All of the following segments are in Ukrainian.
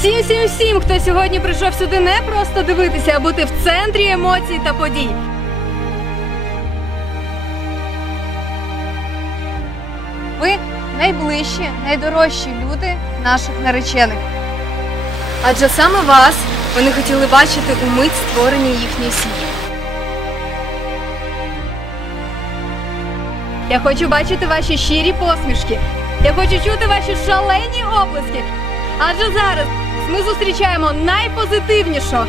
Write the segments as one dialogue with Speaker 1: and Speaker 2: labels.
Speaker 1: Всім, всім, всім, хто сьогодні прийшов сюди не просто дивитися, а бути в центрі емоцій та подій. Ви найближчі, найдорожчі люди наших наречених. Адже саме вас вони хотіли бачити у мить створення їхньої сім'ї. Я хочу бачити ваші щирі посмішки. Я хочу чути ваші шалені оплески. Адже зараз ми зустрічаємо найпозитивнішого,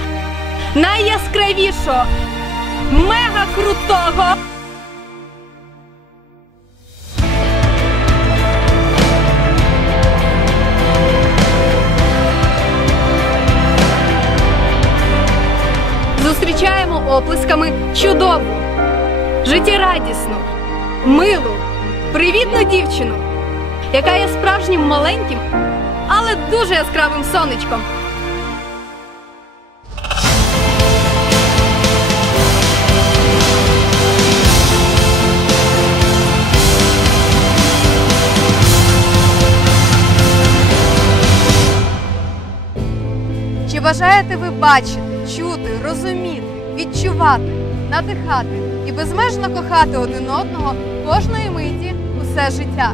Speaker 1: найяскравішого, мега крутого. Зустрічаємо оплесками чудову, життєрадісну, милу, привітну дівчину, яка є справжнім маленьким, але дуже яскравим сонечком. Чи бажаєте ви бачити, чути, розуміти, відчувати, надихати і безмежно кохати один одного кожної миті усе життя?